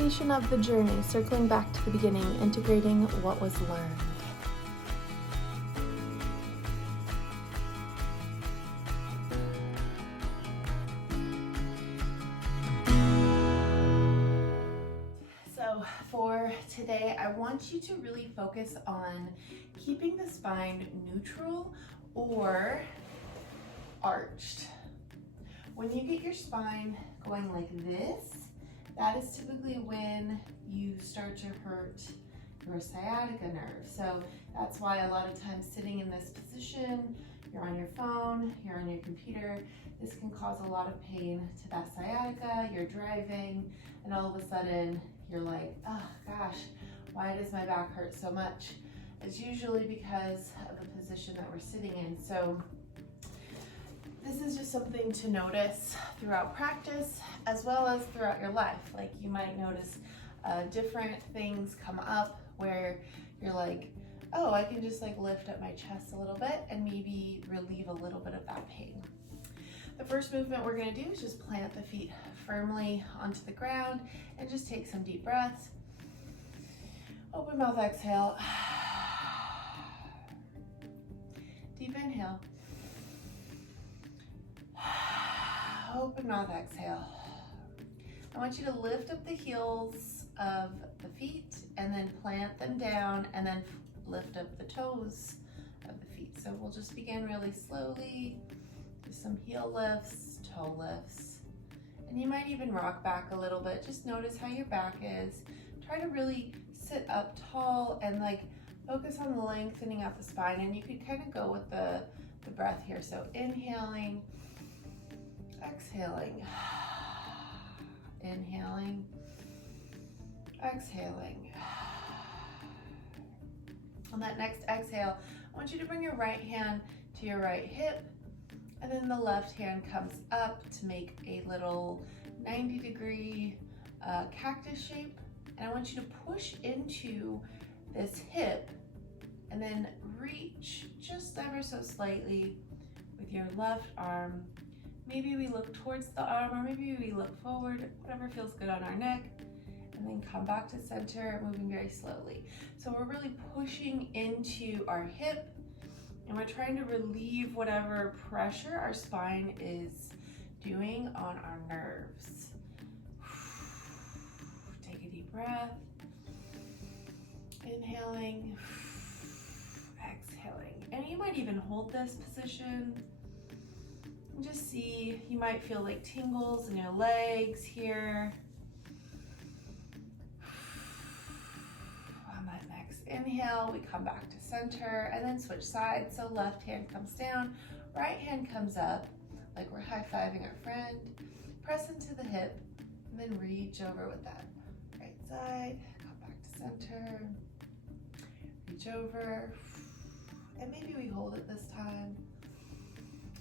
completion of the journey, circling back to the beginning, integrating what was learned. So for today, I want you to really focus on keeping the spine neutral or arched. When you get your spine going like this, that is typically when you start to hurt your sciatica nerve. So that's why a lot of times sitting in this position, you're on your phone, you're on your computer, this can cause a lot of pain to that sciatica. You're driving and all of a sudden you're like, oh gosh, why does my back hurt so much? It's usually because of the position that we're sitting in. So this is just something to notice throughout practice as well as throughout your life. Like you might notice different things come up where you're like, oh, I can just like lift up my chest a little bit and maybe relieve a little bit of that pain. The first movement we're gonna do is just plant the feet firmly onto the ground and just take some deep breaths. Open mouth, exhale. Deep inhale. Open mouth, exhale. I want you to lift up the heels of the feet and then plant them down and then lift up the toes of the feet. So we'll just begin really slowly. Do some heel lifts, toe lifts. And you might even rock back a little bit. Just notice how your back is. Try to really sit up tall and like focus on lengthening out the spine. And you could kind of go with the breath here. So inhaling, exhaling, inhaling, exhaling. On that next exhale, I want you to bring your right hand to your right hip, and then the left hand comes up to make a little 90-degree cactus shape. And I want you to push into this hip and then reach just ever so slightly with your left arm. Maybe we look towards the arm or maybe we look forward, whatever feels good on our neck, and then come back to center, moving very slowly. So we're really pushing into our hip and we're trying to relieve whatever pressure our spine is doing on our nerves. Take a deep breath. Inhaling, exhaling. And you might even hold this position. Just see, you might feel like tingles in your legs here. On that next inhale, we come back to center and then switch sides. So left hand comes down, right hand comes up, like we're high-fiving our friend. Press into the hip and then reach over with that right side. Come back to center, reach over, and maybe we hold it this time.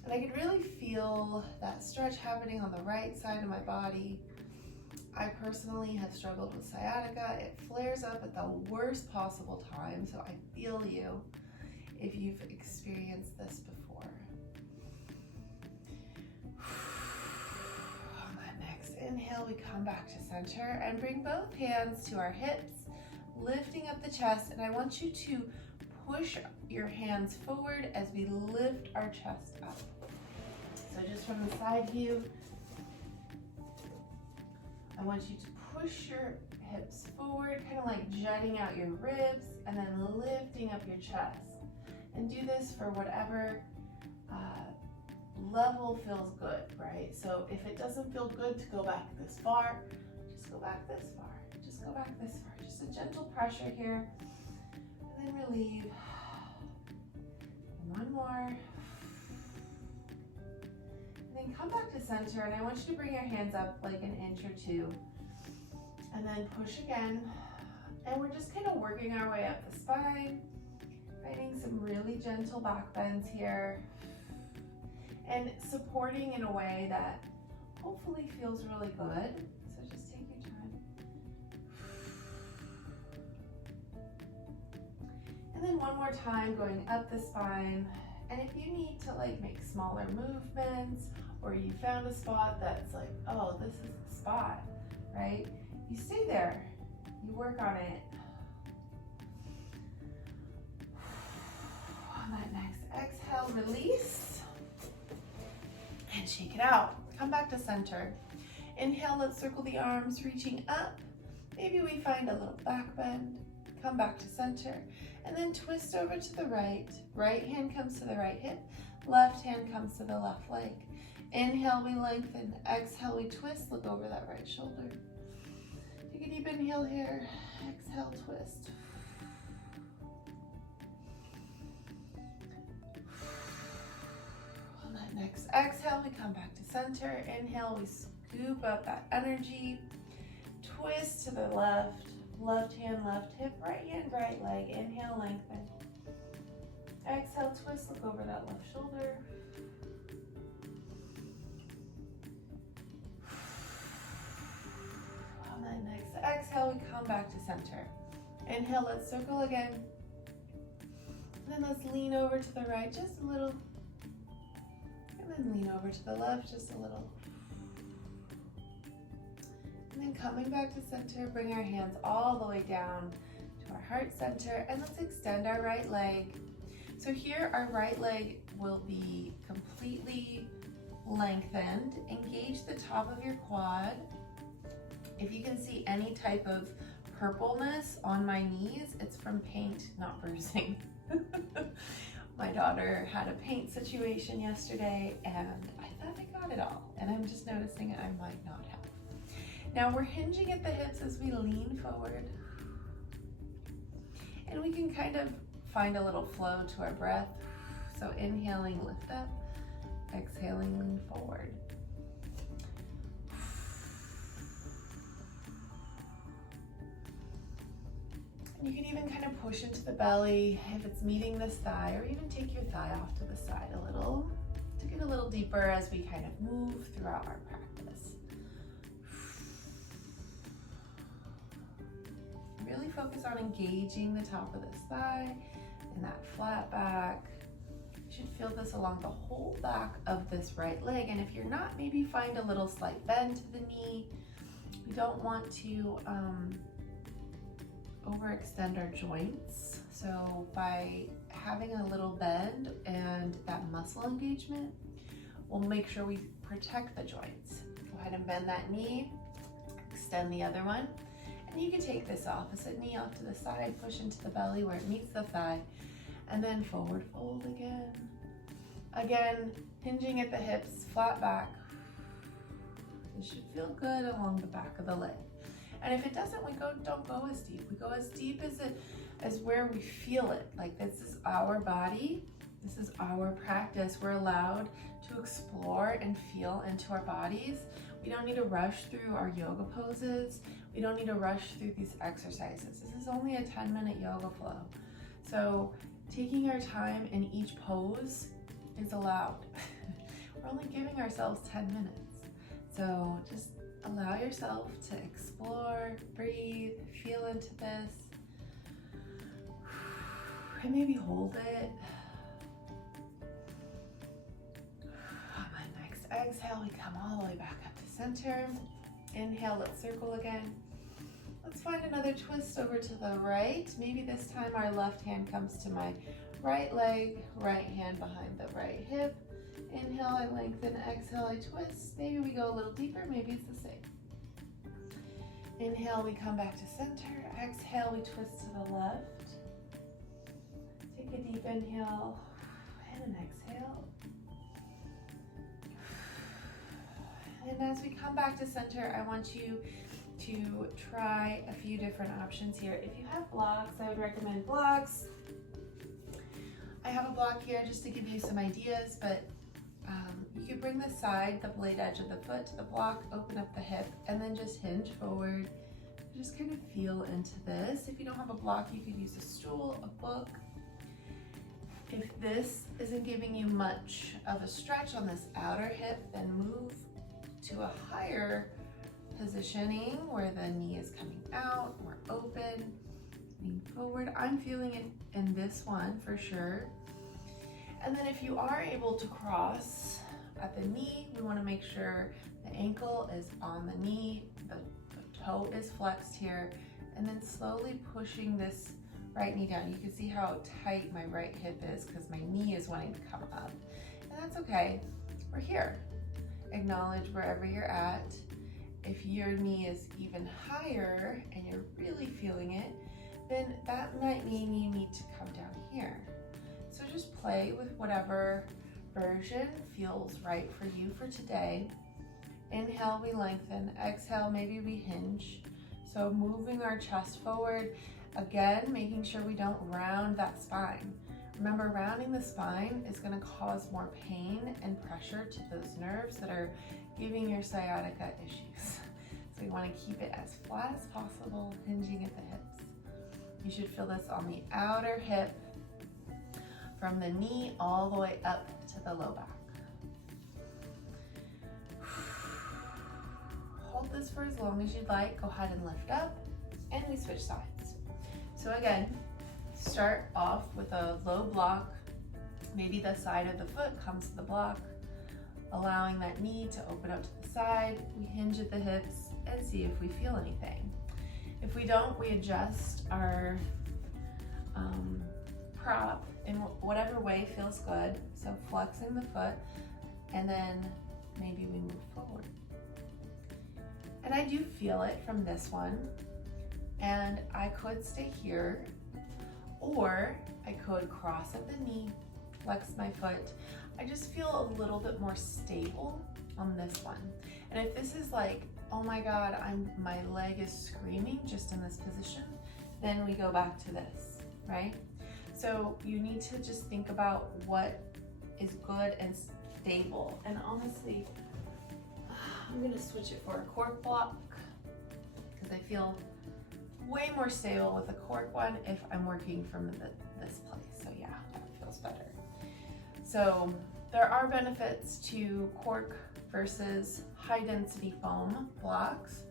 And I could really feel that stretch happening on the right side of my body. I personally have struggled with sciatica. It flares up at the worst possible time, so I feel you if you've experienced this before. On that next inhale, we come back to center and bring both hands to our hips, lifting up the chest, and I want you to push your hands forward as we lift our chest up. So just from the side view, I want you to push your hips forward, kind of like jutting out your ribs and then lifting up your chest. And do this for whatever level feels good, right? So if it doesn't feel good to go back this far, just go back this far. Just go back this far. Just a gentle pressure here. And then relieve. And one more. And then come back to center, and I want you to bring your hands up like an inch or two. And then push again. And we're just kind of working our way up the spine, finding some really gentle back bends here, and supporting in a way that hopefully feels really good. So just take your time. And then one more time going up the spine. And if you need to like make smaller movements, or you found a spot that's like, oh, this is the spot, right? You stay there. You work on it. On that next exhale, release. And shake it out. Come back to center. Inhale, let's circle the arms, reaching up. Maybe we find a little back bend. Come back to center. And then twist over to the right. Right hand comes to the right hip. Left hand comes to the left leg. Inhale, we lengthen. Exhale, we twist. Look over that right shoulder. Take a deep inhale here. Exhale, twist. On that next exhale, we come back to center. Inhale, we scoop up that energy. Twist to the left. Left hand, left hip. Right hand, right leg. Inhale, lengthen. Exhale, twist. Look over that left shoulder. On that next exhale, we come back to center. Inhale, let's circle again. And then let's lean over to the right just a little. And then lean over to the left just a little. And then coming back to center, bring our hands all the way down to our heart center. And let's extend our right leg. So here our right leg will be completely lengthened. Engage the top of your quad. If you can see any type of purpleness on my knees, it's from paint, not bruising. My daughter had a paint situation yesterday and I thought I got it all. And I'm just noticing I might not have. Now we're hinging at the hips as we lean forward. And we can kind of find a little flow to our breath. So inhaling, lift up. Exhaling, lean forward. And you can even kind of push into the belly if it's meeting this thigh, or even take your thigh off to the side a little to get a little deeper as we kind of move throughout our practice. Really focus on engaging the top of this thigh and that flat back. You should feel this along the whole back of this right leg. And if you're not, maybe find a little slight bend to the knee. We don't want to overextend our joints. So by having a little bend and that muscle engagement, we'll make sure we protect the joints. Go ahead and bend that knee, extend the other one. And you can take this opposite knee off to the side, push into the belly where it meets the thigh, and then forward fold again. Again, hinging at the hips, flat back. It should feel good along the back of the leg. And if it doesn't, don't go as deep. We go as deep as where we feel it. Like this is our body, this is our practice. We're allowed to explore and feel into our bodies. We don't need to rush through our yoga poses. We don't need to rush through these exercises. This is only a 10-minute yoga flow. So taking our time in each pose is allowed. We're only giving ourselves 10 minutes. So just allow yourself to explore, breathe, feel into this. And maybe hold it. On my next exhale, we come all the way back up to center. Inhale, let's circle again. Let's find another twist over to the right. Maybe this time our left hand comes to my right leg, right hand behind the right hip. Inhale, I lengthen. Exhale, I twist. Maybe we go a little deeper. Maybe it's the same. Inhale, we come back to center. Exhale, we twist to the left. Take a deep inhale and an exhale. And as we come back to center, I want you to try a few different options here. If you have blocks, I would recommend blocks. I have a block here just to give you some ideas, but you could bring the side, the blade edge of the foot to the block, open up the hip, and then just hinge forward. Just kind of feel into this. If you don't have a block, you could use a stool, a book. If this isn't giving you much of a stretch on this outer hip, then move to a higher positioning where the knee is coming out, more open, lean forward. I'm feeling it in this one for sure. And then if you are able to cross at the knee, we want to make sure the ankle is on the knee, the toe is flexed here, and then slowly pushing this right knee down. You can see how tight my right hip is because my knee is wanting to come up. And that's okay, we're here. Acknowledge wherever you're at. If your knee is even higher and you're really feeling it, then that might mean you need to come down here. So just play with whatever version feels right for you for today. Inhale, we lengthen. Exhale, maybe we hinge. So moving our chest forward, again, making sure we don't round that spine. Remember, rounding the spine is going to cause more pain and pressure to those nerves that are giving your sciatica issues. So we want to keep it as flat as possible, hinging at the hips. You should feel this on the outer hip, from the knee all the way up to the low back. Hold this for as long as you'd like. Go ahead and lift up, and we switch sides. So again, start off with a low block. Maybe the side of the foot comes to the block, allowing that knee to open up to the side. We hinge at the hips and see if we feel anything. If we don't, we adjust our prop in whatever way feels good. So flexing the foot, and then maybe we move forward. And I do feel it from this one, and I could stay here, or I could cross at the knee, flex my foot. I just feel a little bit more stable on this one. And if this is like, oh my God, my leg is screaming just in this position, then we go back to this, right? So you need to just think about what is good and stable. And honestly, I'm gonna switch it for a cork block because I feel way more stable with a cork one if I'm working from this place. So yeah, that feels better. So there are benefits to cork versus high density foam blocks.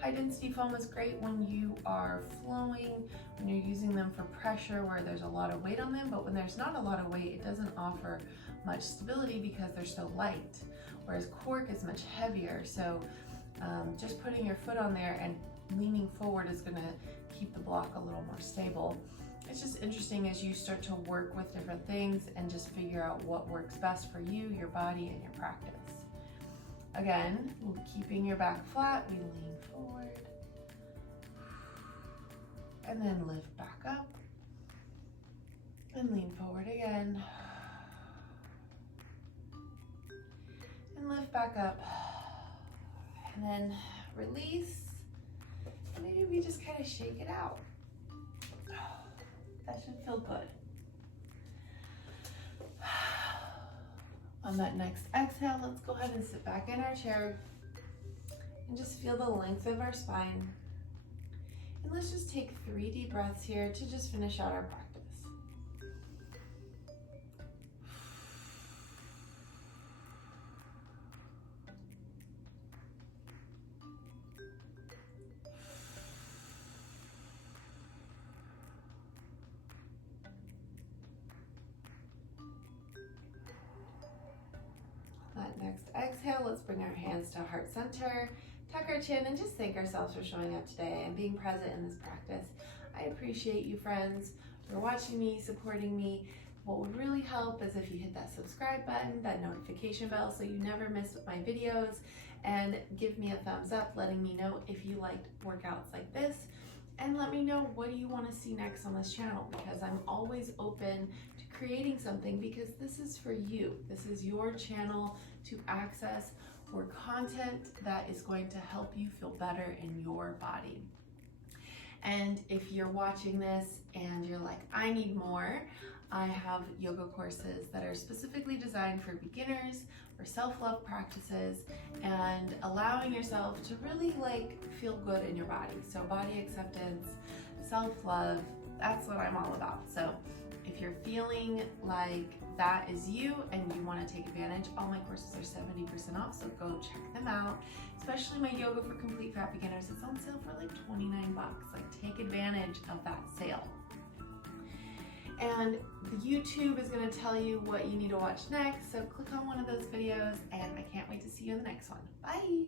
High density foam is great when you are flowing, when you're using them for pressure where there's a lot of weight on them, but when there's not a lot of weight, it doesn't offer much stability because they're so light. Whereas cork is much heavier, so just putting your foot on there and leaning forward is going to keep the block a little more stable. It's just interesting as you start to work with different things and just figure out what works best for you, your body, and your practice. Again, keeping your back flat, we lean forward and then lift back up and lean forward again and lift back up and then release. Maybe we just kind of shake it out. That should feel good. On that next exhale, let's go ahead and sit back in our chair and just feel the length of our spine. And let's just take 3 deep breaths here to just finish out our practice. That next exhale, let's bring our hands to heart center, tuck our chin, and just thank ourselves for showing up today and being present in this practice. I appreciate you, friends, for watching me, supporting me. What would really help is if you hit that subscribe button, that notification bell, so you never miss my videos, and give me a thumbs up, letting me know if you liked workouts like this, and let me know what do you want to see next on this channel, because I'm always open to creating something, because this is for you. This is your channel to access for content that is going to help you feel better in your body. And if you're watching this and you're like, I need more, I have yoga courses that are specifically designed for beginners, for self-love practices, and allowing yourself to really feel good in your body. So body acceptance, self-love, that's what I'm all about. So if you're feeling like that is you and you want to take advantage, all my courses are 70% off, so go check them out. Especially my Yoga for Complete Fat Beginners, it's on sale for like 29 bucks. Take advantage of that sale. And the YouTube is going to tell you what you need to watch next, so click on one of those videos, and I can't wait to see you in the next one. Bye!